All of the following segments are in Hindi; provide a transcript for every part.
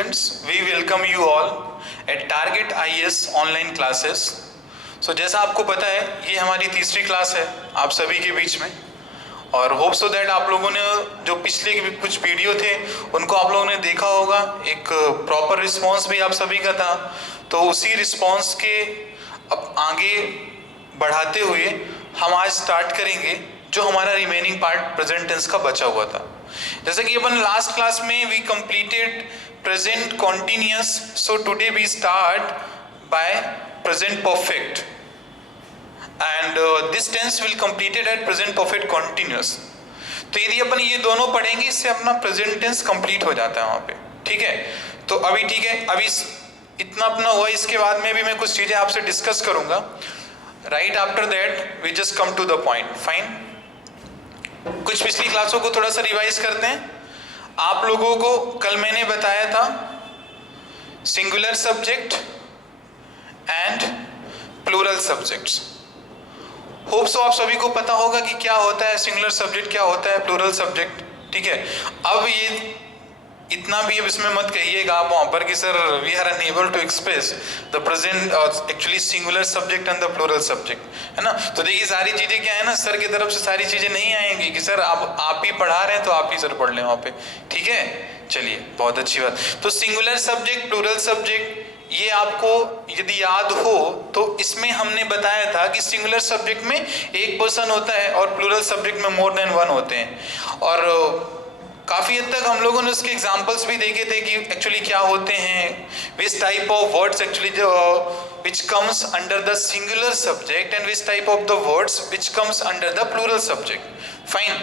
students, we welcome you all at Target IAS online classes. So जैसा आपको पता है ये हमारी तीसरी क्लास है आप सभी के बीच में और होप सो दैट आप लोगों ने जो पिछले कुछ वीडियो थे उनको आप लोगों ने देखा होगा, एक प्रॉपर रिस्पांस भी आप सभी का था। तो उसी रिस्पांस के अब आगे बढ़ाते हुए हम आज स्टार्ट करेंगे जो हमारा रिमेनिंग पार्ट प्रेजेंट टेंस का बचा हुआ था। जैसे कि अपन लास्ट क्लास में we completed present continuous, so today we start by present perfect and this tense will completed at present perfect continuous. तो यदि अपन ये दोनों पढ़ेंगे इससे अपना प्रेजेंट टेंस कंप्लीट हो जाता है वहां पे, ठीक है। तो अभी ठीक है, अभी इतना अपना हुआ, इसके बाद में भी मैं कुछ चीजें आपसे डिस्कस करूंगा। Right after that we just come to the point. Fine, कुछ पिछली क्लासों को थोड़ा सा रिवाइज करते हैं। आप लोगों को कल मैंने बताया था singular subject and plural subjects. Hope so आप सभी को पता होगा कि क्या होता है सिंगुलर सब्जेक्ट, क्या होता है प्लूरल सब्जेक्ट, ठीक है। अब ये इतना भी अब इसमें मत कहिएगा आप वहां पर कि sir we are unable to express the present actually singular subject and the plural subject, है ना। तो देखिए सारी चीजें क्या है ना, सर की तरफ से सारी चीजें नहीं आएंगी कि सर आप ही पढ़ा रहे हैं तो आप ही सर पढ़ लें वहां पे, ठीक है। चलिए बहुत अच्छी बात। तो सिंगुलर सब्जेक्ट, प्लूरल सब्जेक्ट, ये आपको यदि याद हो तो इसमें हमने बताया था कि सिंगुलर सब्जेक्ट में एक पर्सन होता है और प्लूरल सब्जेक्ट में मोर देन वन होते हैं। और काफी हद तक हम लोगों ने उसके एग्जांपल्स भी देखे थे कि एक्चुअली क्या होते हैं, which type of words actually which comes under the singular subject and which type of the words which comes under the plural subject. Fine,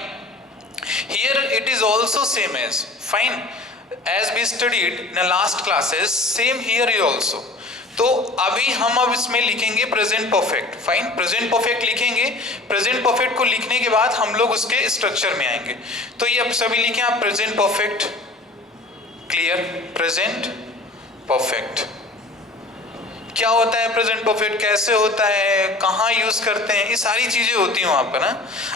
here it is also same as fine as we studied in the last classes, same here also. तो अभी हम अब इसमें लिखेंगे present perfect. Fine, present perfect लिखेंगे। प्रेजेंट परफेक्ट को लिखने के बाद हम लोग उसके स्ट्रक्चर में आएंगे। तो ये अब सभी लिखें आप, present perfect, clear. Present perfect क्या होता है, प्रेजेंट परफेक्ट कैसे होता है, कहाँ यूज करते हैं, ये सारी चीजें होती हैं वहां पर ना।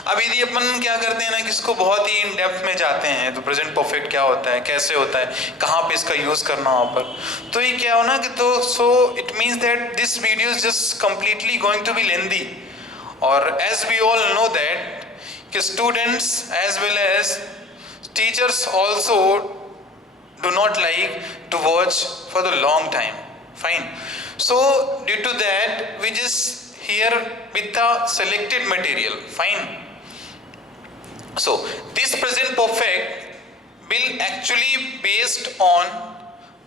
अब यदि अपन क्या करते हैं ना कि इसको बहुत ही इन डेप्थ में जाते हैं तो प्रेजेंट परफेक्ट क्या होता है, कैसे होता है, कहाँ पे इसका यूज करना वहां पर, तो ये क्या हो ना कि तो so it means that this video is just completely going to be lengthy. और as we all know that कि students as well as teachers also do not like to watch for the long time. Fine, so due to that we just here with the selected material. Fine, so this present perfect will actually based on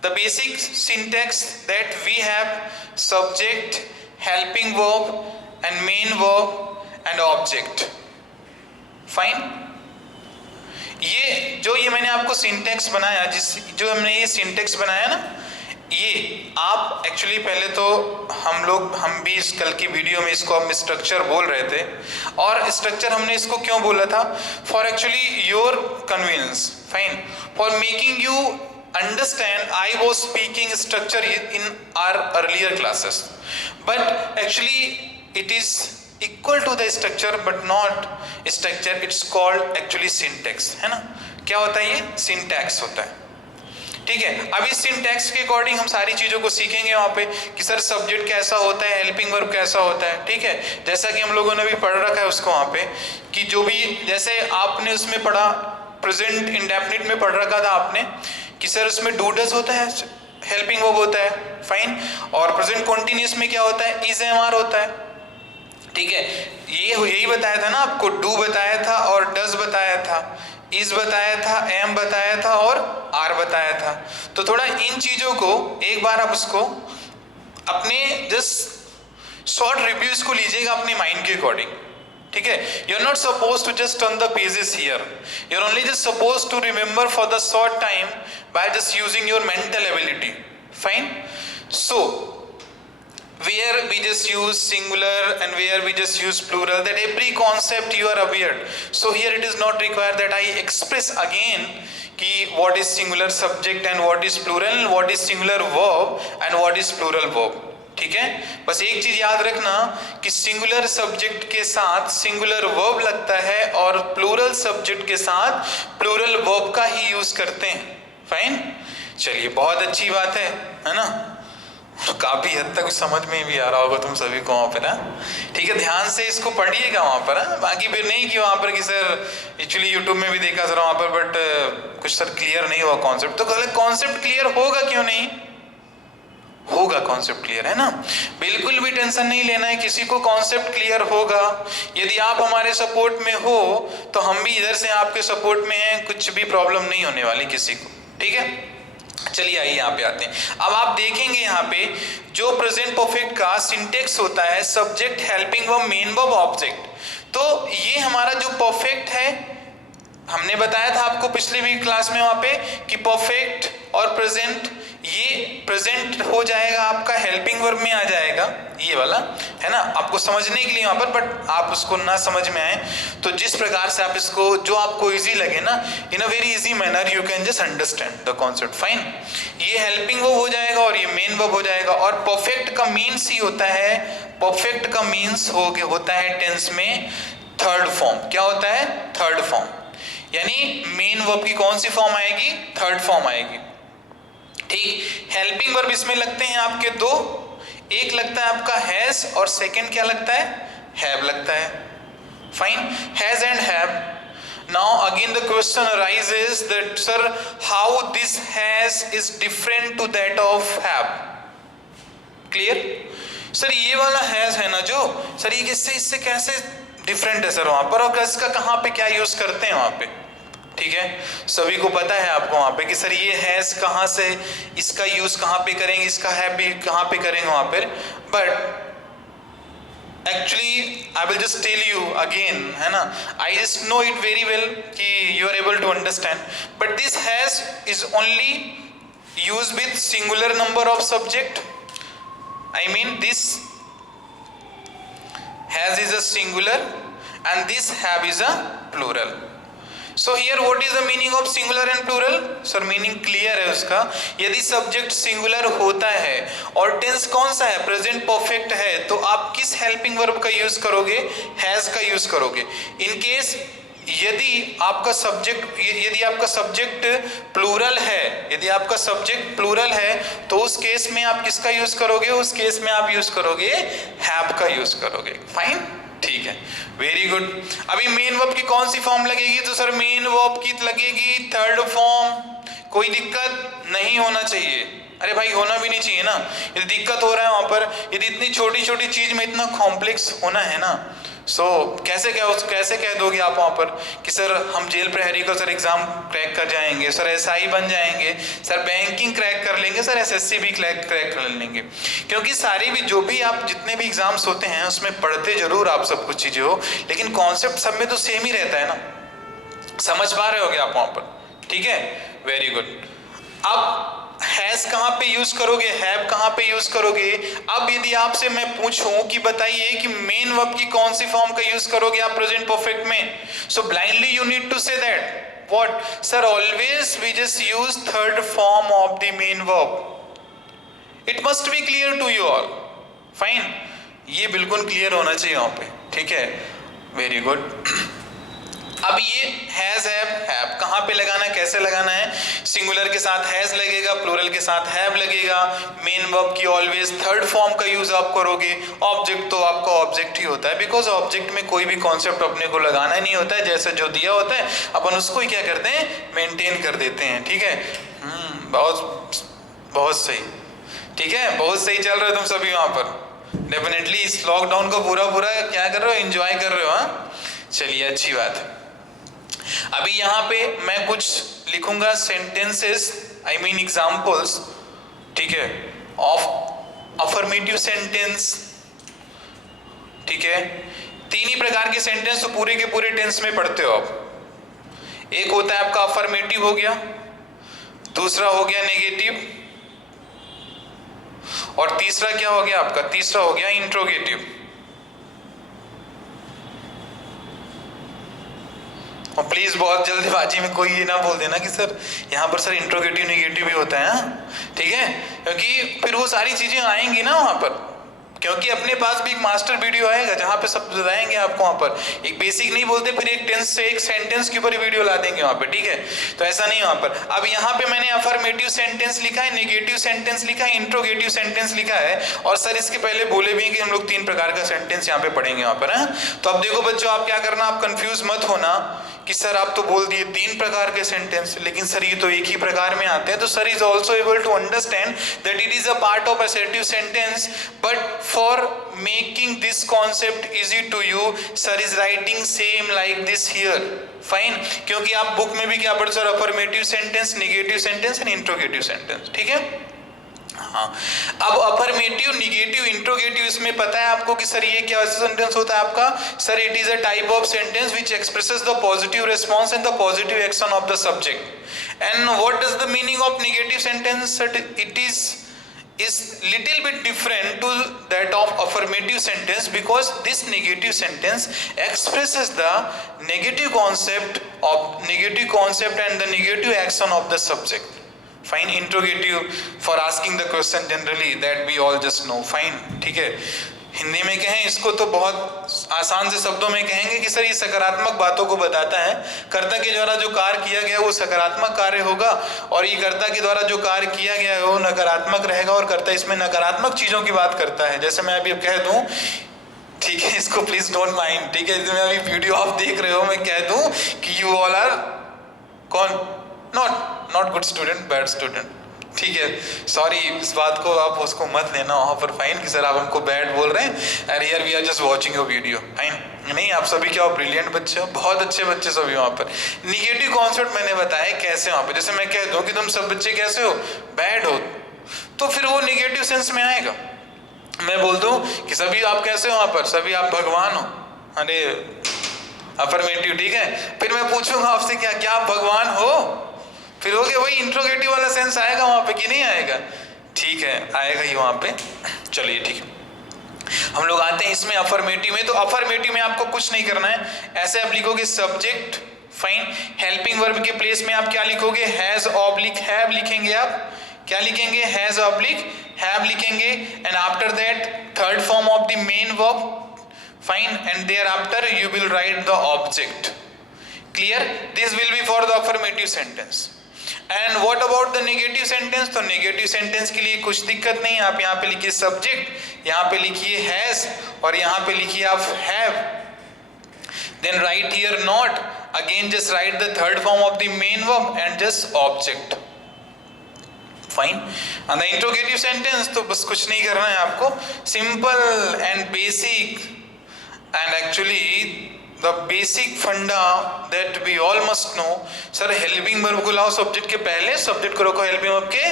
the basic syntax that we have subject, helping verb and main verb and object. Fine, ये मैंने आपको सिंटेक्स बनाया, जो हमने ये सिंटेक्स बनाया ना, ये आप एक्चुअली पहले तो हम भी इस कल की वीडियो में इसको हम स्ट्रक्चर बोल रहे थे। और स्ट्रक्चर हमने इसको क्यों बोला था, for actually your convenience. Fine, for making you understand I was speaking structure in our earlier classes, but actually it is equal to the structure but not structure, it's called actually syntax, है ना। क्या होता है, ये syntax होता है, ठीक है। अब इस syntax के अकॉर्डिंग हम सारी चीजों को सीखेंगे वहां पे कि सर सब्जेक्ट कैसा होता है, हेल्पिंग वर्ब कैसा होता है, ठीक है। जैसा कि हम लोगों ने भी पढ़ रखा है उसको वहां पे कि जो भी जैसे आपने उसमें पढ़ा प्रेजेंट इंडेफिनिट में पढ़ रखा था आपने कि सर उसमें डू डज होता है, हेल्पिंग वर्ब होता है। फाइन, और प्रेजेंट कॉन्टिन्यूअस में क्या होता है, इज एम आर होता है, ठीक है। यही बताया था ना आपको, डू बताया था और डज बताया था, इज बताया था, एम बताया था और आर बताया था। तो थोड़ा इन चीजों को एक बार आप उसको अपने जस्ट शॉर्ट रिव्यूज को लीजिएगा अपने माइंड के अकॉर्डिंग, ठीक है। You are not suppose to just turn the pages here, you are only just suppose to remember for the short time by just using your mental ability. Fine, so where we just use singular and where we just use plural, that every concept you are aware. So here it is not required that I express again कि what is singular subject and what is plural, what is singular verb and what is plural verb, ठीक है। बस एक चीज याद रखना कि सिंगुलर सब्जेक्ट के साथ सिंगुलर वर्ब लगता है और प्लूरल सब्जेक्ट के साथ प्लूरल वर्ब का ही यूज करते हैं। फाइन, चलिए बहुत अच्छी बात है ना। काफी हद तक समझ में भी आ रहा होगा तुम सभी को वहाँ पर। ठीक है, ध्यान से इसको पढ़िएगा वहाँ पर। बाकी फिर नहीं कि वहाँ पर कि सर एक्चुअली यूट्यूब में भी देखा सर वहाँ पर, बट कुछ सर क्लियर नहीं हुआ कॉन्सेप्ट। तो कॉन्सेप्ट क्लियर होगा क्यों नहीं होगा? कॉन्सेप्ट क्लियर है ना, बिल्कुल भी टेंशन नहीं लेना है, किसी को कॉन्सेप्ट क्लियर होगा। यदि आप हमारे सपोर्ट में हो तो हम भी इधर से आपके सपोर्ट में हैं, कुछ भी प्रॉब्लम नहीं होने वाली किसी को। ठीक है, चलिए आइए यहाँ पे आते हैं। अब आप देखेंगे यहाँ पे जो प्रेजेंट परफेक्ट का सिंटेक्स होता है subject, helping verb, main verb, object. तो ये हमारा जो परफेक्ट है, हमने बताया था आपको पिछले भी क्लास में वहां पे कि परफेक्ट और प्रेजेंट, ये प्रेजेंट हो जाएगा आपका हेल्पिंग वर्ब में आ जाएगा, ये वाला है ना, आपको समझने के लिए वहां पर। बट आप उसको ना समझ में आए तो जिस प्रकार से आप इसको, जो आपको इजी लगे ना, in a very easy manner you can just understand the concept. Fine, ये हेल्पिंग वर्ब हो जाएगा और ये मेन वर्ब हो जाएगा। और परफेक्ट का मीन्स ही होता है, परफेक्ट का मीन्स होता है टेंस में थर्ड फॉर्म। क्या होता है? Third form. यानी मेन वर्ब की कौन सी फॉर्म आएगी? थर्ड फॉर्म आएगी। ठीक, हेल्पिंग वर्ब इसमें लगते हैं आपके दो, एक लगता है आपका हैज और सेकंड क्या लगता है? हैव लगता है। Fine, has and have. Now again the question arises that sir how this has is different to that of have. Clear? Sir ये वाला हैज है ना जो, सर ये इससे कैसे डिफरेंट है सर वहां पर, और इसका कहाँ पे क्या यूज करते हैं वहां पे? ठीक है, सभी को पता है आपको वहां पे कि सर ये हैज कहाँ से, इसका यूज कहाँ पे करेंगे, इसका हैव भी कहाँ पे करेंगे वहां पर। But actually I will just tell you again, है ना, I just know it very well कि you are able to understand. But this has is only use with singular number of subject. I mean this has is a singular and this have is a plural. So here what is the meaning of singular and plural? Sir meaning clear है उसका। यदि सब्जेक्ट सिंगुलर होता है और टेंस कौन सा है? प्रेजेंट परफेक्ट है, तो आप किस हेल्पिंग वर्ब का यूज करोगे? हैज का यूज करोगे। इन केस यदि आपका सब्जेक्ट प्लूरल है, यदि आपका सब्जेक्ट प्लूरल है तो उस केस में आप किसका यूज करोगे? उस केस में आप यूज करोगे हैव का यूज करोगे। फाइन, ठीक है, वेरी गुड। अभी मेन वर्ब की कौन सी फॉर्म लगेगी? तो सर मेन वर्ब की लगेगी थर्ड फॉर्म। कोई दिक्कत नहीं होना चाहिए, अरे भाई होना भी नहीं चाहिए ना। यदि दिक्कत हो रहा है वहां पर, यदि इतनी छोटी छोटी चीज में इतना कॉम्प्लेक्स होना है ना, कैसे कह दोगे आप वहां पर कि सर हम जेल प्रहरी का सर एग्जाम क्रैक कर जाएंगे, सर एसआई बन जाएंगे, सर बैंकिंग क्रैक कर लेंगे, सर एसएससी भी क्रैक कर लेंगे। क्योंकि सारी भी जो भी आप जितने भी एग्जाम्स होते हैं उसमें पढ़ते जरूर आप सब कुछ चीजें हो, लेकिन कॉन्सेप्ट सब में तो सेम ही रहता है ना। समझ पा रहे होगे आप वहां पर? ठीक है, वेरी गुड। अब हैज कहां पे यूज करोगे, हैव कहां पे यूज करोगे? अब यदि आपसे मैं पूछूं कि बताइए कि मेन वर्ब की कौन सी फॉर्म का यूज करोगे आप प्रेजेंट परफेक्ट में, so blindly you need to say that what sir always we just use third form of the main verb. It must be clear to you all. Fine, ये बिल्कुल क्लियर होना चाहिए वहां पे। ठीक है, वेरी गुड। अब ये हैज हैव कहां पे लगाना है, कैसे लगाना है? सिंगुलर के साथ हैज लगेगा, प्लूरल के साथ हैव लगेगा। मेन वर्ब की ऑलवेज थर्ड फॉर्म का यूज आप करोगे। ऑब्जेक्ट तो आपका ऑब्जेक्ट ही होता है, बिकॉज ऑब्जेक्ट में कोई भी कॉन्सेप्ट अपने को लगाना नहीं होता है, जैसे जो दिया होता है अपन उसको ही क्या करते हैं, मेंटेन कर देते हैं। ठीक है, बहुत सही। ठीक है, बहुत सही चल रहा है तुम सभी वहां पर। डेफिनेटली इस लॉकडाउन को पूरा क्या कर रहे हो, एंजॉय कर रहे हो। हाँ, चलिए अच्छी बात है। अभी यहाँ पे मैं कुछ लिखूंगा सेंटेंसेस, आई मीन एग्जाम्पल्स, ठीक है, ऑफ अफर्मेटिव सेंटेंस। ठीक है, तीन ही प्रकार के सेंटेंस तो पूरे के पूरे टेंस में पढ़ते हो आप। एक होता है आपका अफर्मेटिव हो गया, दूसरा हो गया नेगेटिव, और तीसरा क्या हो गया आपका? तीसरा हो गया इंट्रोगेटिव। और प्लीज बहुत जल्दबाजी में कोई ये ना बोल देना कि सर यहाँ पर सर इंट्रोगेटिव नेगेटिव भी होता है। ठीक है, क्योंकि फिर वो सारी चीजें आएंगी ना वहां पर। क्योंकि अपने पास भी एक मास्टर वीडियो आएगा जहां पे सब बताएंगे आपको, वहां पर एक बेसिक नहीं बोलते फिर एक टेंस से एक सेंटेंस के ऊपर वीडियो ला देंगे वहां पे, ठीक है। तो ऐसा नहीं वहां पर। अब यहाँ पे मैंने अफर्मेटिव सेंटेंस लिखा है, नेगेटिव सेंटेंस लिखा है, इंट्रोगेटिव सेंटेंस लिखा है, और सर इसके पहले बोले भी कि हम लोग 3 प्रकार का सेंटेंस यहाँ पे पढ़ेंगे वहां पर, है। तो अब देखो बच्चों, आप क्या करना, आप कंफ्यूज मत होना कि सर आप तो बोल दिए 3 प्रकार के सेंटेंस, लेकिन सर ये तो एक ही प्रकार में आते हैं। तो sir is also able to understand that it is a part of assertive sentence, but for making this concept easy to you, sir is writing same like this here, fine. क्योंकि आप बुक में भी क्या पढ़ते sir, affirmative sentence, negative sentence and interrogative sentence, ठीक है। हाँ, अब अफर्मेटिव, निगेटिव, इंट्रोगेटिव, इसमें पता है आपको कि सर ये क्या सेंटेंस होता है आपका, sir it is a type of sentence which expresses the positive response and the positive action of the subject. And what is the meaning of negative sentence, it is little bit different to that of affirmative sentence, because this negative sentence expresses the negative concept and the negative action of the subject. Fine. Interrogative for asking the question generally that we all just know. Fine. ठीक है। हिंदी में कहें इसको तो बहुत आसान से शब्दों में कहेंगे कि सर ये सकारात्मक बातों को बताता है, कर्ता के द्वारा जो कार्य किया गया वो सकारात्मक कार्य होगा, और ये कर्ता के द्वारा जो कार्य किया गया है वो नकारात्मक रहेगा, और कर्ता इसमें नकारात्मक चीजों की बात करता है। जैसे मैं अभी अब कह दूं, ठीक है, इसको प्लीज डोंट माइंड, ठीक है, मैं अभी वीडियो आप देख रहे हो, मैं कह दूं कि यू ऑल आर कौन, not good student, bad student, ठीक है। सॉरी, इस बात को आप उसको मत लेना वहां पर, फाइन, कि सर आप हमको बैड बोल रहे हैं, and here we are just watching your video, fine. नहीं, आप सभी क्या हो, ब्रिलियंट बच्चे हो, बहुत अच्छे बच्चे सभी वहां पर। निगेटिव कॉन्सेप्ट मैंने बताया कैसे वहां पर, जैसे मैं कह दूं कि तुम सब बच्चे कैसे हो, बैड हो, तो फिर वो निगेटिव सेंस में आएगा। मैं बोल दूं कि सभी आप कैसे हो वहां पर, सभी आप भगवान हो, अरे अफर्मेटिव, ठीक है। फिर मैं पूछूंगा आपसे क्या क्या आप भगवान हो, फिर हो गया, वही इंट्रोगेटिव वाला सेंस आएगा वहां पे कि नहीं आएगा, ठीक है, आएगा ही वहां पे। चलिए ठीक है, हम लोग आते हैं इसमें अफर्मेटिव में। तो अफर्मेटिव में आपको कुछ नहीं करना है, ऐसे आप लिखोगे सब्जेक्ट, फाइन, हेल्पिंग वर्ब के प्लेस में आप क्या लिखोगे, हैज ऑब्लिक हैव लिखेंगे, आप क्या लिखेंगे, हैज ऑब्लिक हैव लिखेंगे, and after that third form of the main verb, fine, and thereafter you will write the object, clear. This will be for the affirmative sentence. And what about the negative sentence, तो नेगेटिव सेंटेंस के लिए कुछ दिक्कत नहीं है, आप यहाँ पे लिखिए सब्जेक्ट, यहाँ पे लिखिए हैज, और यहाँ पे लिखिए आप have, then write here not, again just write the third form of the main verb and just object, fine. And the interrogative sentence तो बस कुछ नहीं करना है आपको, simple and basic, and actually the basic funda that we all must know, sir helping verb को लाओ सब्जेक्ट के पहले, सब्जेक्ट को रखो हेल्पिंग वर्ब के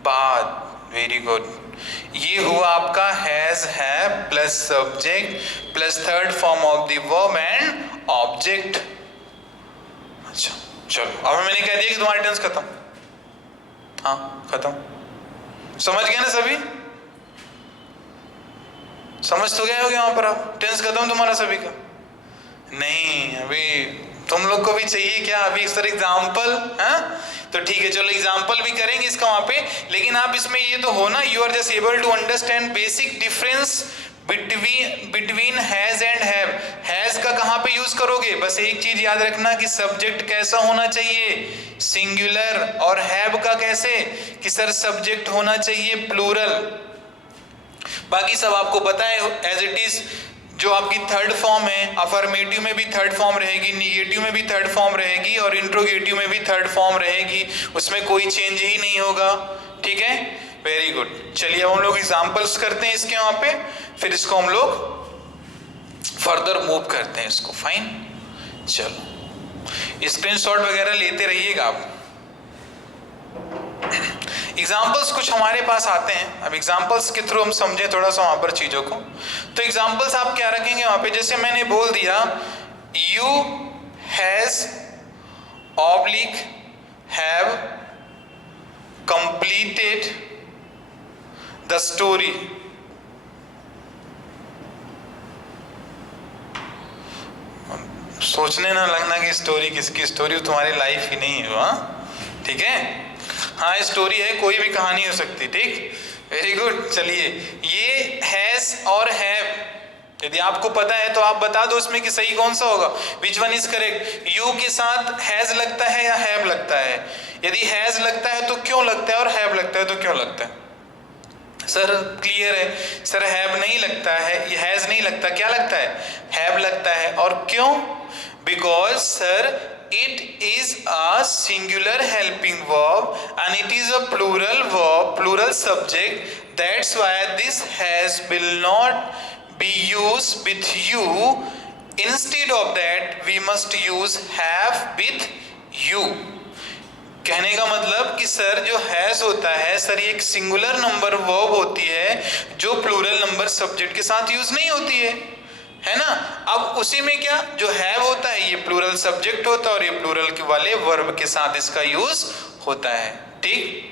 बाद, वेरी गुड। ये हुआ आपका has have plus subject plus third form of the verb and object. अच्छा चलो, अब मैंने कह दिया कि तुम्हारा टेंस खत्म, हाँ खत्म, समझ गए ना सभी, समझ तो गए होगे वहां पर आप, टेंस खत्म तुम्हारा सभी का। नहीं, अभी तुम लोग को भी चाहिए क्या, अभी सर एग्जाम्पल, हाँ तो ठीक है, चलो एग्जाम्पल भी करेंगे इसका वहां पे, लेकिन आप इसमें ये तो हो ना, you are just able to understand basic difference between has and have. Has का कहाँ पे यूज करोगे, बस एक चीज याद रखना कि सब्जेक्ट कैसा होना चाहिए, सिंगुलर, और हैव का कैसे कि सर सब्जेक्ट होना चाहिए प्लूरल। बाकी सब आपको पता है एज इट इज, जो आपकी थर्ड फॉर्म है, अफर्मेटिव में भी थर्ड फॉर्म रहेगी, निगेटिव में भी थर्ड फॉर्म रहेगी, और इंट्रोगेटिव में भी थर्ड फॉर्म रहेगी, उसमें कोई चेंज ही नहीं होगा, ठीक है, वेरी गुड। चलिए अब हम लोग एग्जांपल्स करते हैं इसके वहां पे, फिर इसको हम लोग फर्दर मूव करते हैं इसको, फाइन। चलो स्क्रीनशॉट वगैरह लेते रहिएगा आप। एग्जाम्पल्स कुछ हमारे पास आते हैं, अब एग्जाम्पल्स के थ्रू हम समझें थोड़ा सा वहां पर चीजों को। तो एग्जाम्पल्स आप क्या रखेंगे वहां पे, जैसे मैंने बोल दिया you has oblique have completed the story, सोचने ना लगना कि स्टोरी किसकी, स्टोरी तुम्हारी लाइफ ही नहीं है, ठीक है, हाँ स्टोरी है, कोई भी कहानी हो सकती, ठीक, वेरी गुड। चलिए, ये हैज और हैव, यदि आपको पता है तो आप बता दो उसमें कि सही कौन सा होगा, which one is correct. You के साथ हैज लगता है या हैव लगता है? यदि हैज लगता है तो क्यों लगता है, और हैव लगता है तो क्यों लगता है? सर क्लियर है सर, हैव नहीं लगता है, ये हैज नहीं लगता, क्या लगता है? हैव लगता है। और क्यों? Because sir it is a singular helping verb and it is a plural verb, plural subject. That's why this has will not be used with you. Instead of that we must use have with you. कहने का मतलब कि सर जो हैज होता है सर, ये एक सिंगुलर नंबर वर्ब होती है जो प्लूरल नंबर सब्जेक्ट के साथ यूज नहीं होती है ना। अब उसी में क्या जो हैव होता है ये प्लूरल सब्जेक्ट होता है और ये प्लूरल के वाले वर्ब के साथ इसका यूज होता है। ठीक,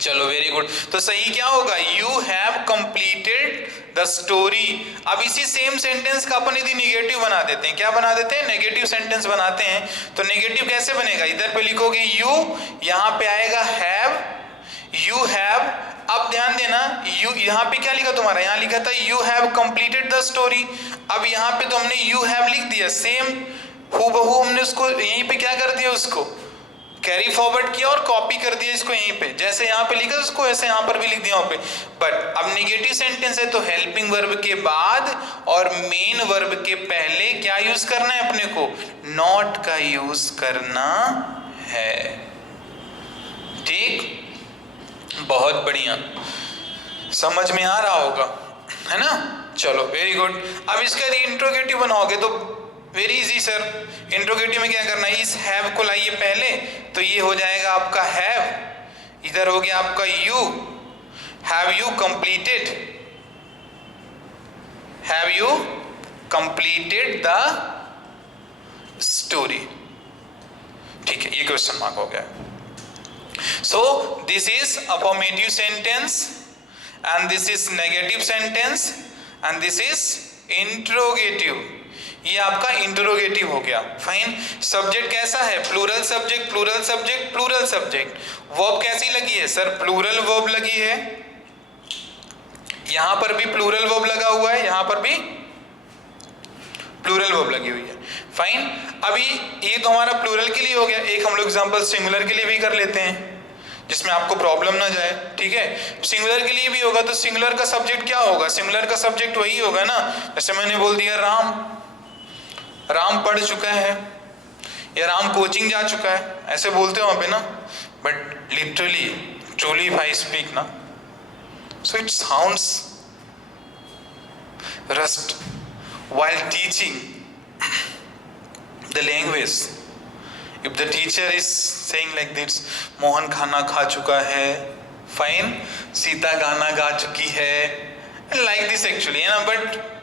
चलो वेरी गुड। तो सही क्या होगा? You have completed the story. अब इसी सेम सेंटेंस का अपन यदि नेगेटिव बना देते हैं, क्या बना देते हैं? नेगेटिव सेंटेंस बनाते हैं। तो नेगेटिव कैसे बनेगा? इधर पे लिखोगे यू, यहाँ पे आएगा हैव, यू हैव। अब ध्यान देना, यू यहाँ पे क्या लिखा तुम्हारा? यहाँ लिखा था you have completed the story. अब यहाँ पे तो हमने यू हैव लिख दिया, सेम हूबहू हमने उसको यहीं पे क्या कर दिया, उसको कैरी फॉरवर्ड किया और कॉपी कर दिया इसको यहीं पे, जैसे यहाँ पे लिखा उसको ऐसे यहाँ पर भी लिख दिया वहाँ पे। बट अब नेगेटिव सेंटेंस है तो हेल्पिंग वर्ब के बाद और मेन वर्ब के पहले क्या यूज करना है अपने को? नॉट का यूज करना है। ठीक, बहुत बढ़िया, समझ में आ रहा होगा, है ना। चलो वेरी गुड। अब इसका यदि इंट्रोगेटिव बनाओगे तो वेरी इजी सर। इंट्रोगेटिव में क्या करना है? इस हैव को लाइए पहले, तो ये हो जाएगा आपका हैव, इधर हो गया आपका you. Have you completed, have you completed the story. ठीक है, ये क्वेश्चन मार्क हो गया। So this is affirmative sentence and this is negative sentence and this is interrogative. ये आपका इंटरोगेटिव हो गया। फाइन। सब्जेक्ट कैसा है? Plural subject, plural subject, plural subject. Verb कैसी लगी है सर? प्लूरल वर्ब लगी है। यहां पर भी प्लूरल वर्ब लगा हुआ है, यहां पर भी प्लूरल वर्ब लगी हुई है। फाइन। अभी ये तो हमारा प्लूरल के लिए हो गया। एक हम लोग एग्जांपल सिंगुलर के लिए भी कर लेते हैं जिसमें आपको प्रॉब्लम ना जाए। ठीक है, सिंगुलर के लिए भी होगा तो सिंगुलर का सब्जेक्ट क्या होगा? सिंगुलर का सब्जेक्ट वही होगा ना, जैसे मैंने बोल दिया राम, राम पढ़ चुका है या राम कोचिंग जा चुका है, ऐसे बोलते हो वहां पे ना। But literally truly if I speak ना, so it sounds rust while teaching the language. If the teacher is saying like this, Mohan खाना खा चुका है, फाइन, सीता गाना गा चुकी है, like this actually है ना। बट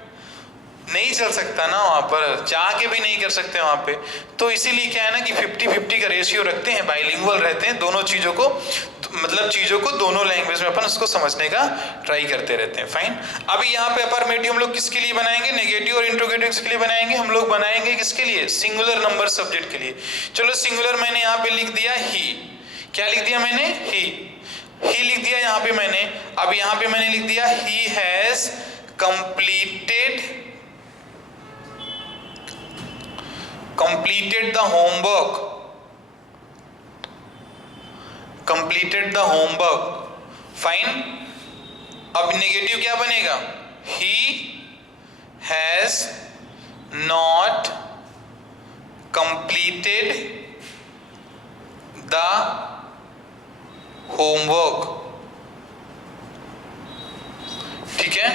नहीं चल सकता ना वहाँ पर, चाह के भी नहीं कर सकते वहाँ पे। तो इसीलिए क्या है ना कि 50-50 का रेशियो रखते हैं, बाइलिंगुअल रहते हैं, दोनों चीज़ों को मतलब चीज़ों को दोनों लैंग्वेज में अपन उसको समझने का ट्राई करते रहते हैं। फाइन। अभी यहाँ पे अफर्मेटिव हम लोग किसके लिए बनाएंगे? नेगेटिव और इंट्रोगेटिव किसके लिए बनाएंगे? हम लोग बनाएंगे किसके लिए? सिंगुलर नंबर सब्जेक्ट के लिए। चलो सिंगुलर मैंने यहाँ पे लिख दिया ही। क्या लिख दिया मैंने? ही लिख दिया यहाँ पे मैंने। अब यहाँ पे मैंने लिख दिया he has completed the homework, completed the homework. Fine. अब नेगेटिव क्या बनेगा? he has not completed the homework. ठीक है।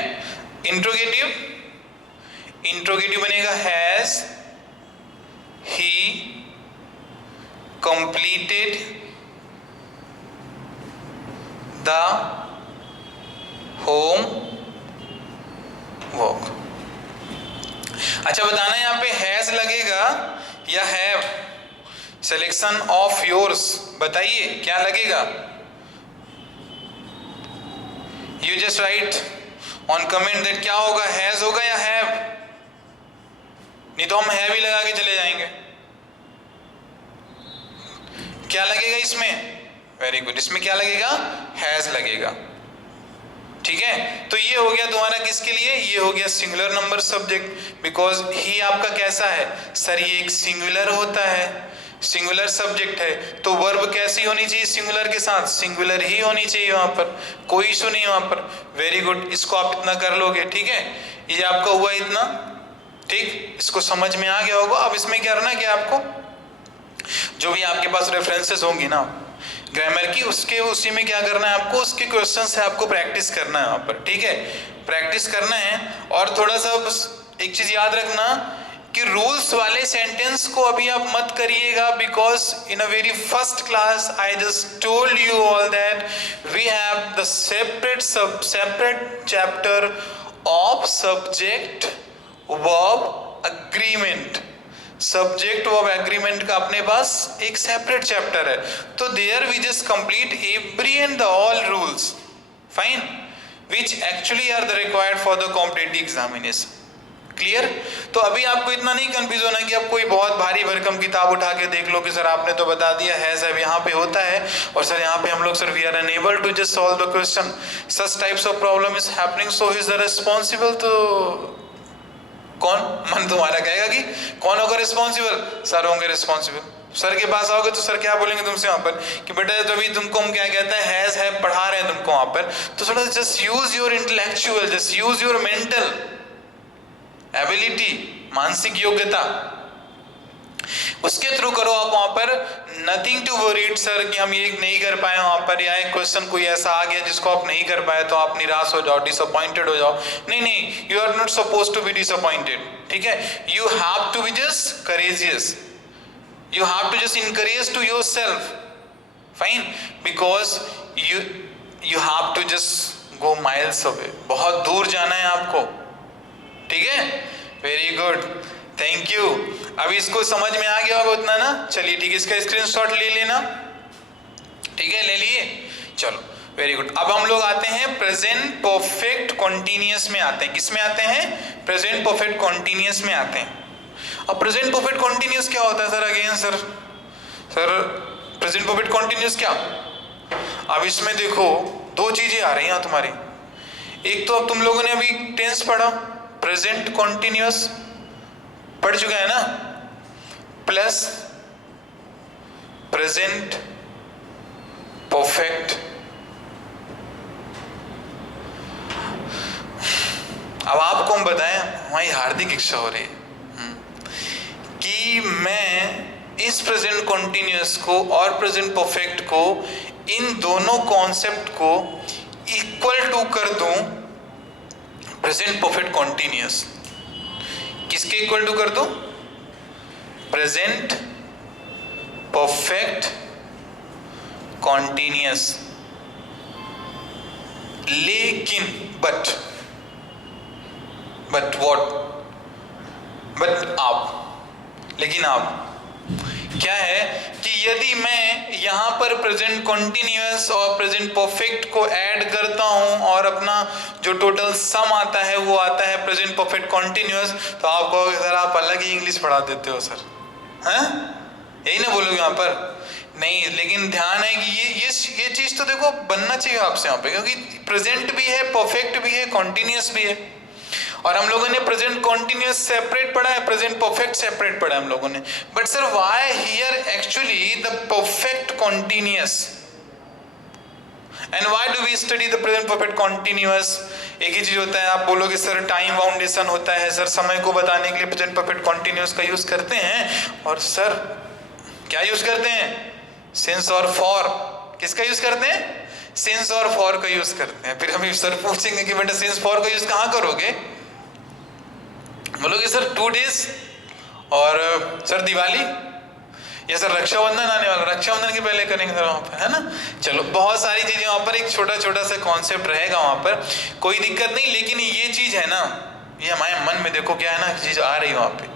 इंट्रोगेटिव बनेगा has he completed the homework. अच्छा बताना यहाँ पे हैज लगेगा या हैव? सिलेक्शन ऑफ योर्स, बताइए क्या लगेगा? You just right on comment that क्या होगा, हैज होगा या हैव? नहीं तो हम हैव ही लगा के चले जाएंगे। क्या लगेगा इसमें? वेरी गुड, इसमें क्या लगेगा? हैज लगेगा। ठीक है, तो ये हो गया तुम्हारा किसके लिए, ये हो गया singular number subject, because he आपका कैसा है सर, ये एक सिंगुलर होता है, सिंगुलर सब्जेक्ट है, तो वर्ब कैसी होनी चाहिए सिंगुलर के साथ, सिंगुलर ही होनी चाहिए वहां पर, कोई इशू नहीं वहां पर। वेरी गुड, इसको आप इतना कर लोगे, ठीक है, ये आपका हुआ इतना, ठीक, इसको समझ में आ गया होगा। अब इसमें क्या करना है कि आपको जो भी आपके पास रेफरेंसेस होंगी ना ग्रामर की, उसके उसी में क्या करना है आपको, उसके क्वेश्चन से आपको प्रैक्टिस करना है वहां पर, ठीक है, प्रैक्टिस करना है। और थोड़ा सा एक चीज याद रखना कि रूल्स वाले सेंटेंस को अभी आप मत करिएगा, because in a very first class I just told you all that we have the separate chapter of subject verb agreement. Subject verb agreement का अपने पास एक सेपरेट चैप्टर है, तो there we just complete every and the all rules, fine, which actually are the required for the competitive examination. Clear? तो अभी आपको इतना नहीं कंफ्यूज होना कि आप कोई बहुत भारी भरकम किताब उठा के देख लो कि सर आपने तो बता दिया है सर यहाँ पे होता है, और सर यहाँ पे हम लोग sir we are unable to just solve the question, such types of problem is happening, so is the responsible. तो कौन, मन तुम्हारा कहेगा कि कौन होगा रिस्पॉन्सिबल, सर होंगे रिस्पॉन्सिबल। सर के पास आओगे तो सर क्या बोलेंगे तुमसे वहां पर कि बेटा जब भी तुमको हम क्या कहते हैं हैज है पढ़ा रहे हैं तुमको वहां पर, तो थोड़ा just use your intellectual, just use your mental ability, मानसिक योग्यता, उसके थ्रू करो आप वहां पर। नथिंग टू वरीड सर कि हम ये नहीं कर पाए वहां पर, या एक क्वेश्चन कोई ऐसा आ गया जिसको आप नहीं कर पाए तो आप निराश हो जाओ, डिसअपॉइंटेड हो जाओ, नहीं नहीं, you are not suppose to be disappointed, ठीक है, you have to be just courageous, you have to just encourage to yourself, fine, because you have to just go miles away, बहुत दूर जाना है आपको, ठीक है, वेरी गुड, थैंक यू। अब इसको समझ में आ गया होगा उतना ना, चलिए ठीक है, इसका स्क्रीनशॉट ले लेना, ठीक है, ले लिए, चलो वेरी गुड। अब हम लोग आते हैं प्रेजेंट परफेक्ट कॉन्टिन्यूअस में आते हैं, किस में आते हैं, प्रेजेंट परफेक्ट कॉन्टिन्यूअस में आते हैं। अब प्रेजेंट परफेक्ट कॉन्टिन्यूअस क्या होता है sir, again sir present perfect continuous क्या, अब इसमें देखो दो चीजें आ रही हैं तुम्हारी, एक तो अब तुम लोगों ने अभी टेंस पढ़ा, प्रेजेंट कॉन्टिन्यूअस पढ़ चुका है ना, प्लस प्रेजेंट परफेक्ट। अब आपको हम बताएं, हमारी हार्दिक इच्छा हो रही है कि मैं इस प्रेजेंट कॉन्टिन्यूअस को और प्रेजेंट परफेक्ट को, इन दोनों कॉन्सेप्ट को इक्वल टू कर दूं प्रेजेंट परफेक्ट कॉन्टिन्यूअस। किसके इक्वल टू कर दूं, प्रेजेंट परफेक्ट कॉन्टिन्यूअस, लेकिन बट आप, लेकिन आप क्या है कि यदि मैं यहां पर प्रेजेंट कॉन्टिन्यूअस और प्रेजेंट परफेक्ट को ऐड करता हूं और अपना जो टोटल सम आता है वो आता है प्रेजेंट परफेक्ट कॉन्टिन्यूअस, तो आप कहोगे सर आप अलग ही इंग्लिश पढ़ा देते हो सर, हैं, यही ना बोलोगे यहां पर, नहीं, लेकिन ध्यान है कि ये चीज तो देखो बनना चाहिए आपसे यहाँ पे, क्योंकि प्रेजेंट भी है, परफेक्ट भी है, कॉन्टिन्यूअस भी है, और हम लोगों ने प्रेजेंट कॉन्टिन्यूअस सेपरेट पढ़ा है, प्रेजेंट परफेक्ट सेपरेट पढ़ा है हम लोगों ने, but sir why here actually the perfect continuous and why do we study the present perfect continuous. एक ही चीज होता है, आप बोलोगे सर टाइम बाउंडेशन होता है, सर समय को बताने के लिए प्रेजेंट परफेक्ट कॉन्टिन्यूअस का यूज करते हैं, और सर क्या यूज करते हैं, सिंस और फॉर, किसका यूज करते हैं, सिंस और फॉर का यूज करते हैं। फिर हम सर पूछेंगे कि बेटा सिंस फॉर का यूज कहाँ करोगे, बोलोगे सर 2 days, और सर दिवाली या सर रक्षाबंधन आने वाला, रक्षाबंधन के पहले करेंगे सर वहां पर, है ना, चलो बहुत सारी चीजें वहां पर, एक छोटा छोटा सा कॉन्सेप्ट रहेगा वहां पर, कोई दिक्कत नहीं, लेकिन ये चीज है ना, ये हमारे मन में देखो क्या है ना, चीज आ रही है वहां पे,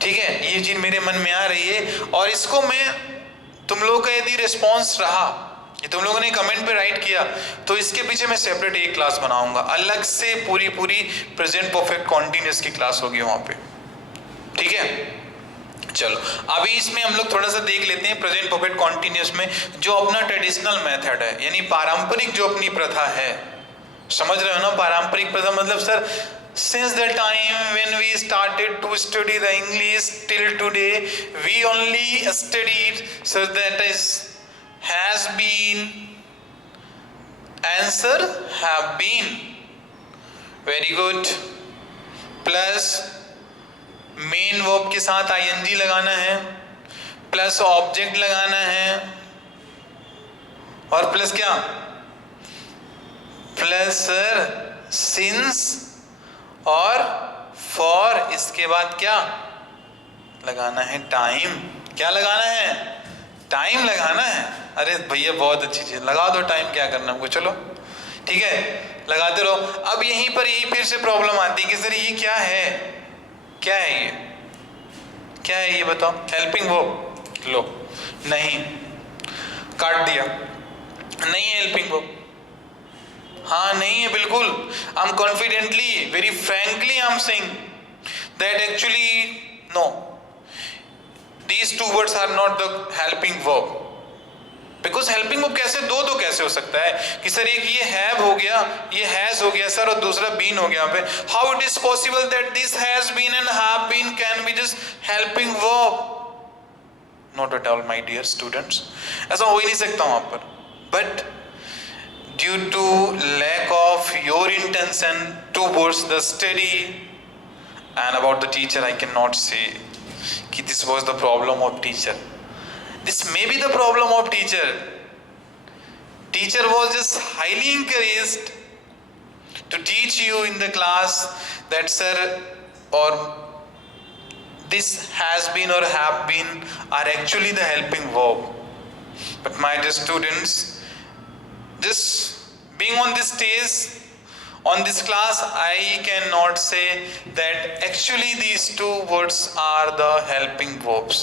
ठीक है, ये चीज मेरे मन में आ रही है, और इसको मैं तुम लोगों का यदि रिस्पॉन्स रहा, ये तुम लोगों ने कमेंट पे राइट किया, तो इसके पीछे मैं सेपरेट एक क्लास बनाऊंगा, अलग से पूरी प्रेजेंट परफेक्ट कॉन्टिन्यूअस की क्लास होगी वहां पे, ठीक है। चलो अभी इसमें हम लोग थोड़ा सा देख लेते हैं प्रेजेंट परफेक्ट कॉन्टिन्यूअस में जो अपना ट्रेडिशनल मेथड है, यानी पारंपरिक जो अपनी प्रथा है, समझ रहे हो ना? पारंपरिक प्रथम मतलब sir since the time when we started to study the English till today we only studied, so that is has been, answer have been, very good, plus main verb के साथ ing लगाना है, प्लस ऑब्जेक्ट लगाना है, और प्लस क्या, प्लस सर सिंस और फॉर, इसके बाद क्या लगाना है, टाइम। क्या लगाना है, टाइम लगाना है। अरे भैया बहुत अच्छी चीज, लगा दो टाइम, क्या करना हमको, चलो ठीक है लगाते रहो। अब यहीं पर यही फिर से प्रॉब्लम आती है कि सर ये क्या है, क्या है ये, क्या है ये बताओ, हेल्पिंग वर्ब, लो नहीं, काट दिया, नहीं है हेल्पिंग वर्ब, हाँ नहीं है बिल्कुल। I am confidently, very frankly I am saying that actually no, these two words are not the helping verb, because helping verb कैसे दो कैसे हो सकता है कि सर एक ये have हो गया, ये has हो गया सर, और दूसरा been हो गया। पे how it is possible that this has been and have been can be just helping verb? Not at all my dear students, ऐसा हो ही नहीं सकता वहां पर। but due to lack of your intention towards the study and about the teacher, I cannot say कि this was the problem of teacher. This may be the problem of teacher. Teacher was just highly encouraged to teach you in the class that sir or this has been or have been are actually the helping verb. But my dear students, just being on this stage, on this class, I cannot say that actually these two words are the helping verbs.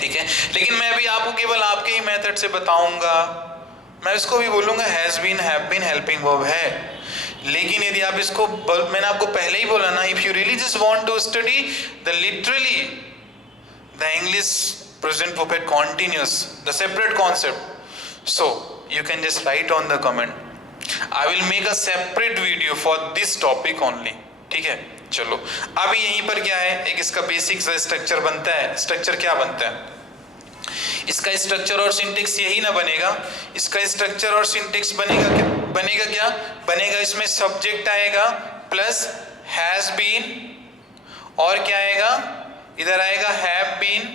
ठीक है, लेकिन मैं अभी आपको केवल आपके ही मेथड से बताऊंगा। मैं इसको भी बोलूंगा has been, have been helping verb है, लेकिन यदि आप इसको, मैंने आपको पहले ही बोला ना, if you really just want to study the literally the English present perfect continuous, the separate concept, so you can just write on the comment. I will make a separate video for this topic only. ठीक है, चलो अभी यहीं पर क्या है, एक इसका बेसिक सा स्ट्रक्चर बनता है। स्ट्रक्चर क्या बनता है इसका, स्ट्रक्चर और सिंटेक्स यही ना बनेगा, इसका स्ट्रक्चर और सिंटेक्स बनेगा क्या, बनेगा इसमें सब्जेक्ट आएगा प्लस हैज बीन, और क्या आएगा, इधर आएगा हैव बीन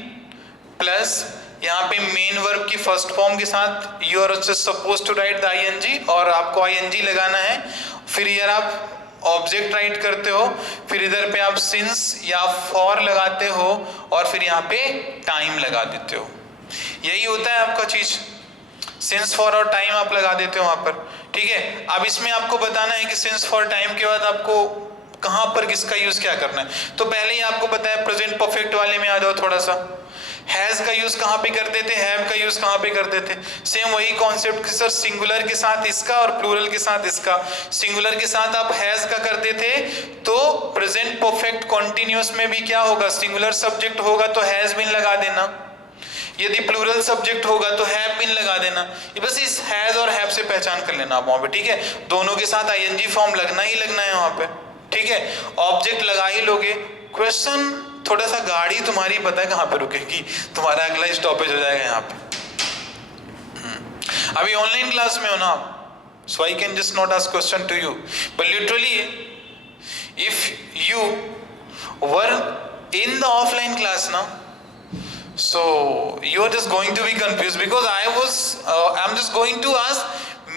प्लस यहाँ पे मेन वर्ब की फर्स्ट फॉर्म के साथ you are suppose to write the ING, और आपको आईएनजी लगाना है। फिर यार आप ऑब्जेक्ट राइट करते हो, फिर इधर पे आप सिंस या फॉर लगाते हो, और फिर यहाँ पे टाइम लगा देते हो। यही होता है आपका चीज, सिंस फॉर और टाइम आप लगा देते हो वहां पर। ठीक है, अब इसमें आपको बताना है कि सिंस फॉर टाइम के बाद आपको कहां पर किसका यूज क्या करना है। तो पहले ही आपको बताया, प्रेजेंट परफेक्ट वाले में आ जाओ थोड़ा सा। हैज का यूज कहां पे करते थे, हैव का यूज कहां पे करते थे, सेम वही कॉन्सेप्ट कि सर सिंगुलर के साथ इसका और प्लूरल के साथ इसका। सिंगुलर के साथ आप हैज का करते थे तो प्रेजेंट परफेक्ट कॉन्टिन्यूअस में भी क्या होगा, सिंगुलर सब्जेक्ट होगा तो हैज बीन लगा देना, यदि प्लूरल सब्जेक्ट होगा तो हैव बीन लगा देना। ये बस इस हैज और हैव से पहचान कर लेना आप वहां पे। ठीक है, दोनों के साथ आईएनजी फॉर्म लगना ही लगना है वहां पे। ठीक है, ऑब्जेक्ट लगा ही लोगे। क्वेश्चन थोड़ा सा, गाड़ी तुम्हारी पता है कहां पे रुकेगी, तुम्हारा अगला स्टॉपेज हो जाएगा यहाँ पे। अभी ऑनलाइन क्लास में हो ना आप, so I can just not ask question to you, but literally if you were in the offline class ना, so you are just going to be confused because I'm just going to ask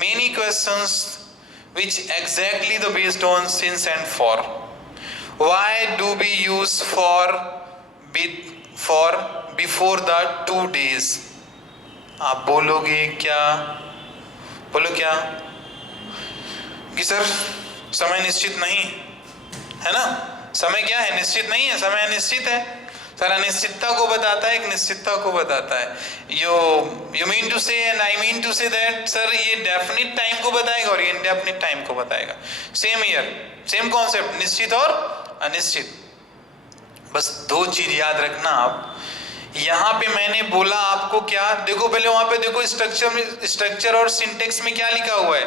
many questions which exactly the based on since and for. Why do we use for before the 2 days? आप बोलोगे क्या, बोलो क्या कि सर समय निश्चित नहीं है ना, समय क्या है, निश्चित नहीं है, समय अनिश्चित है। सर अनिश्चितता को बताता है, एक निश्चितता को बताता है। You mean to say and I mean to say that sir ये डेफिनिट टाइम को बताएगा और ये इनडेफिनिट टाइम को बताएगा। सेम ईयर, सेम कॉन्सेप्ट, निश्चित और अनिश्चित। बस 2 चीज याद रखना आप। यहाँ पे मैंने बोला आपको क्या, देखो पहले वहां पे देखो स्ट्रक्चर और सिंटेक्स में क्या लिखा हुआ है,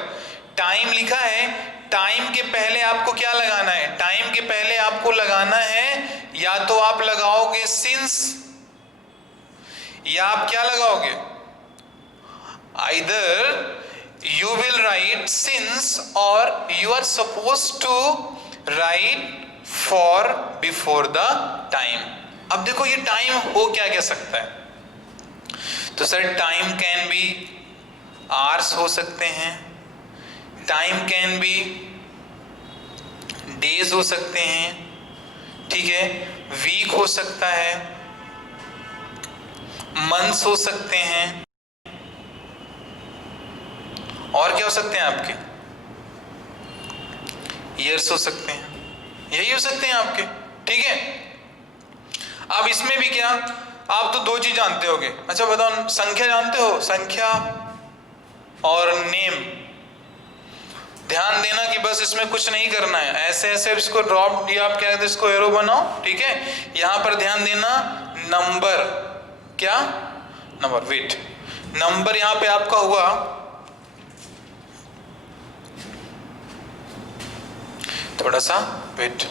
टाइम लिखा है, टाइम के पहले आपको क्या लगाना है, टाइम के पहले आपको लगाना है या तो आप लगाओगे सिंस या आप क्या लगाओगे, either you will write since or you are supposed to write for before the time। अब देखो ये टाइम हो क्या क्या सकता है, तो sir time can be hours हो सकते हैं, टाइम कैन बी डेज हो सकते हैं, ठीक है, वीक हो सकता है, मंथ्स हो सकते हैं, और क्या हो सकते हैं आपके, ईयर्स हो सकते हैं, यही हो सकते हैं आपके, ठीक है। अब इसमें भी क्या, आप तो दो चीज जानते होगे, अच्छा बताओ संख्या जानते हो, संख्या और नेम। ध्यान देना कि बस इसमें कुछ नहीं करना है, ऐसे ऐसे इसको ड्रॉप, या आप क्या कहते हैं इसको एरो बनाओ, ठीक है। यहां पर ध्यान देना नंबर, क्या नंबर, वेट, नंबर यहां पे आपका हुआ, थोड़ा सा वेट,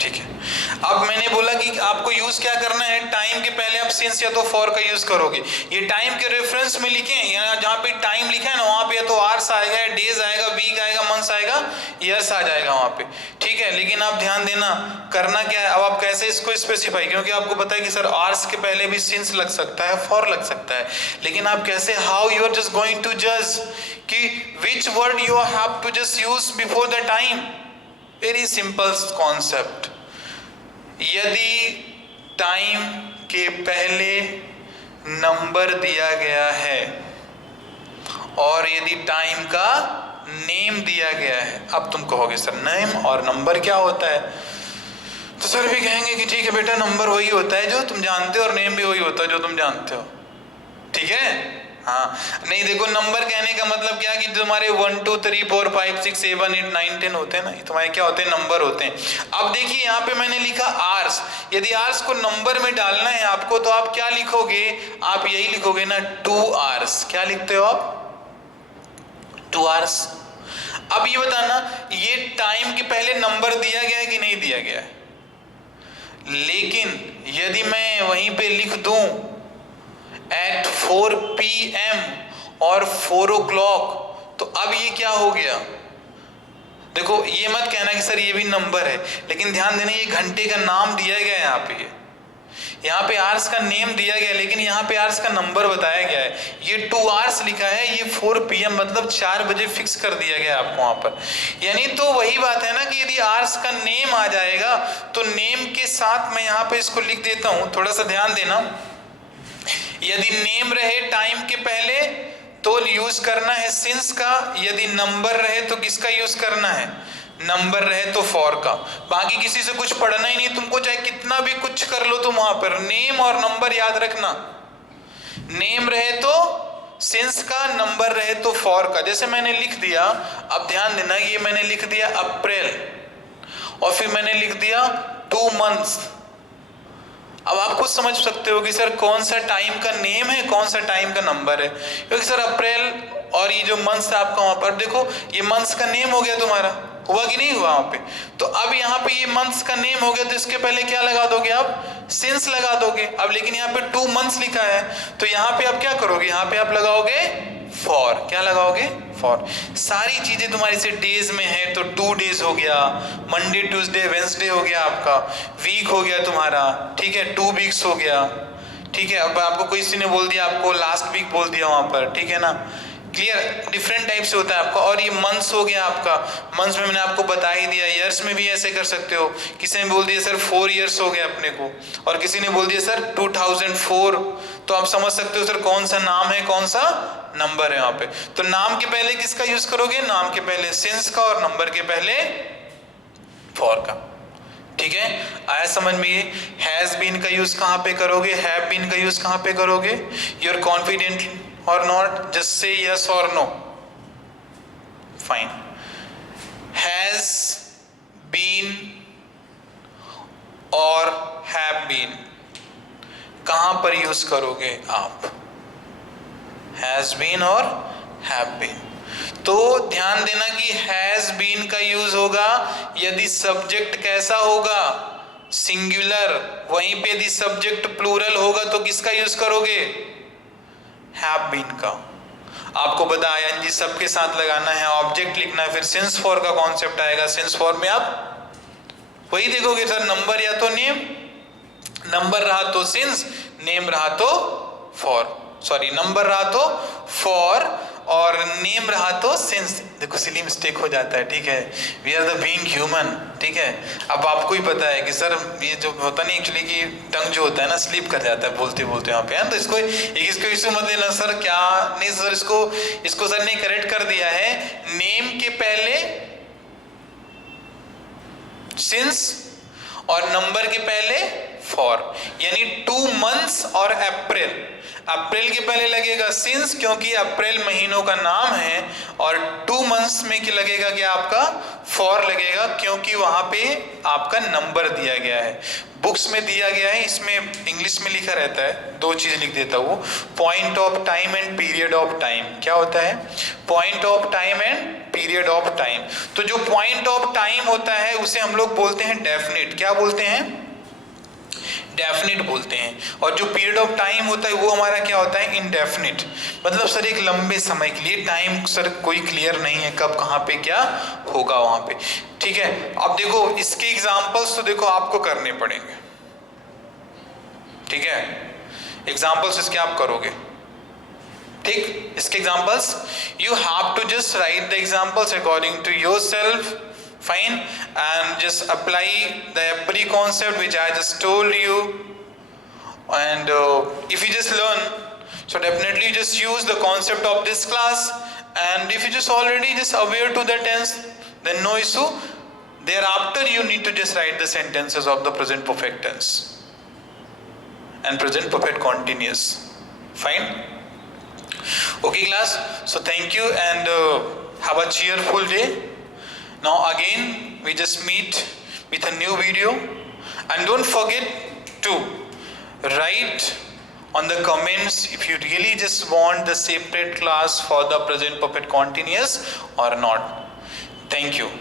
ठीक है। अब मैंने बोला कि आपको यूज क्या करना है, टाइम के पहले आप सिंस या तो फॉर का यूज करोगे। ये टाइम के रेफरेंस में लिखे हैं, जहां पे टाइम लिखा है ना वहां पे या तो आवर्स आएगा, डेज आएगा, वीक आएगा, मंथ्स आएगा, ईयर्स आ जाएगा वहां पे, ठीक है। लेकिन आप ध्यान देना करना क्या है, अब आप कैसे इसको स्पेसिफाई, क्योंकि आपको पता है कि सर आवर्स के पहले भी सिंस लग सकता है, फॉर लग सकता है, लेकिन आप कैसे, how you are just going to जज कि which word you have to just use before the time. Very simple concept, यदि टाइम के पहले नंबर दिया गया है और यदि टाइम का नेम दिया गया है, अब तुम कहोगे सर नेम और नंबर क्या होता है, तो सर भी कहेंगे कि ठीक है बेटा, नंबर वही होता है जो तुम जानते हो और नेम भी वही होता है जो तुम जानते हो, ठीक है। हाँ नहीं, देखो नंबर कहने का मतलब क्या कि तुम्हारे 1 2 3 4 5 6 7 8 9 10 होते हैं ना, ये तुम्हारे क्या होते हैं, नंबर होते हैं। अब देखिए यहाँ पे मैंने लिखा आर्स, यदि आर्स को नंबर में डालना है आपको तो आप क्या लिखोगे, आप यही लिखोगे ना 2 आवर्स, क्या लिखते हो आप 2 आवर्स। अब ये बताना ये टाइम के पहले नंबर दिया गया है कि नहीं दिया गया है, लेकिन यदि मैं वहीं पे लिख दूं at 4 PM और 4 o'clock, तो अब ये क्या हो गया, देखो ये मत कहना कि सर ये भी नंबर है, लेकिन ध्यान देना ये घंटे का नाम दिया गया है यहाँ पे आवर्स का नेम दिया गया है, लेकिन यहाँ पे आवर्स का नंबर बताया गया है, ये 2 आवर्स लिखा है, ये 4 PM मतलब 4 बजे फिक्स कर दिया गया है आपको वहां पर। यानी तो वही बात है ना कि यदि आवर्स का नेम आ जाएगा तो नेम के साथ मैं यहाँ पे इसको लिख देता हूं, थोड़ा सा ध्यान देना, यदि नेम रहे टाइम के पहले तो यूज करना है सिंस का, यदि नंबर रहे तो किसका यूज करना है, नंबर रहे तो फॉर का। बाकी किसी से कुछ पढ़ना ही नहीं तुमको, चाहे कितना भी कुछ कर लो तुम वहां पर, नेम और नंबर याद रखना, नेम रहे तो सिंस का, नंबर रहे तो फॉर का। जैसे मैंने लिख दिया, अब ध्यान देना ये मैंने लिख दिया अप्रैल और फिर मैंने लिख दिया 2 मंथ्स। अब आप खुद समझ सकते हो कि सर कौन सा टाइम का नेम है, कौन सा टाइम का नंबर है, क्योंकि सर अप्रैल और ये जो मंथ्स था आपका वहां पर, देखो ये मंथ्स का नेम हो गया तुम्हारा, हुआ कि नहीं हुआ वहां पे। तो अब यहाँ पे ये मंथ्स का नेम हो गया तो इसके पहले क्या लगा दोगे आप, सिंस लगा दोगे। अब लेकिन यहाँ पे 2 मंथ्स लिखा है तो यहाँ पे आप क्या करोगे, यहाँ पे आप लगाओगे फॉर, क्या लगाओगे फॉर। सारी चीजें तुम्हारी से डेज में है तो 2 डेज हो गया, मंडे ट्यूसडे वेंसडे हो गया आपका, वीक हो गया तुम्हारा, ठीक है, 2 वीक्स हो गया, ठीक है। अब आपको किसी ने बोल दिया, आपको लास्ट वीक बोल दिया वहां पर, ठीक है ना, क्लियर, डिफरेंट टाइप से होता है आपका। और ये मंथ्स हो गया आपका, मंथ्स में मैंने आपको बता ही दिया। ईयर्स में भी ऐसे कर सकते हो, किसी ने बोल दिया सर 4 ईयर्स हो गए अपने को, और किसी ने बोल दिया सर 2004, तो आप समझ सकते हो सर कौन सा नाम है कौन सा नंबर है वहां पे। तो नाम के पहले किसका यूज करोगे, नाम के पहले सिंस का और नंबर के पहले फॉर का, ठीक है। आया समझ में। ये हैज बीन का यूज कहां पे करोगे, हैव बीन का यूज कहां पे करोगे, you are confident or not, just say yes or no, fine। has been और have been कहां पर यूज करोगे आप, has हैज बीन और हैव बीन। तो ध्यान देना कि हैज बीन का यूज होगा यदि सब्जेक्ट कैसा होगा, सिंगुलर। वहीं पे यदि सब्जेक्ट प्लूरल होगा तो किसका यूज करोगे, हैव बीन का। आपको पता आईएनजी सबके साथ लगाना है, ऑब्जेक्ट लिखना है, फिर सिंस फॉर का कॉन्सेप्ट आएगा। सिंस फॉर में आप वही देखोगे सर, नंबर या तो नेम, नंबर रहा तो सिंस, नेम रहा तो फॉर, सॉरी नंबर रहा तो फॉर और नेम रहा तो सिंस। देखो सिली मिस्टेक हो जाता है, ठीक है, we are the being human, ठीक है। अब आपको ही पता है कि सर ये जो होता नहीं एक्चुअली कि टंग जो होता है ना स्लिप कर जाता है बोलते बोलते यहाँ पे, है तो इसको इशू मत लेना सर, क्या नहीं सर, इसको सर ने करेक्ट कर दिया है, नेम के पहले सिंस और नंबर के पहले फॉर, यानी 2 months और अप्रैल। अप्रैल के पहले लगेगा सिंस क्योंकि अप्रैल महीनों का नाम है, और 2 months में क्या लगेगा कि आपका फॉर लगेगा क्योंकि वहां पे आपका नंबर दिया गया है, बुक्स में दिया गया है। इसमें इंग्लिश में लिखा रहता है, 2 चीज लिख देता हूँ, point of time and period of time. क्या होता है, point of time and period of time. तो जो पॉइंट ऑफ टाइम होता है उसे हम लोग बोलते हैं डेफिनिट। क्या बोलते हैं, डेफिनिट बोलते हैं। और जो पीरियड ऑफ टाइम होता है वो हमारा क्या होता है, इनडेफिनिट। मतलब सर एक लंबे समय के लिए, टाइम सर कोई क्लियर नहीं है कब कहाँ पे क्या होगा वहां पे, ठीक है। अब देखो इसके एग्जांपल्स तो देखो आपको करने पड़ेंगे, ठीक है, एग्जांपल्स इसके आप करोगे, ठीक। इसके examples you have to just write the examples according to yourself, fine, and just apply the every concept which I just told you, and if you just learn, so definitely just use the concept of this class, and if you just already just aware to the tense, then no issue. Thereafter you need to just write the sentences of the present perfect tense and present perfect continuous, fine, okay class. So thank you and have a cheerful day. Now again we just meet with a new video, and don't forget to write on the comments if you really just want the separate class for the present perfect continuous or not. Thank you.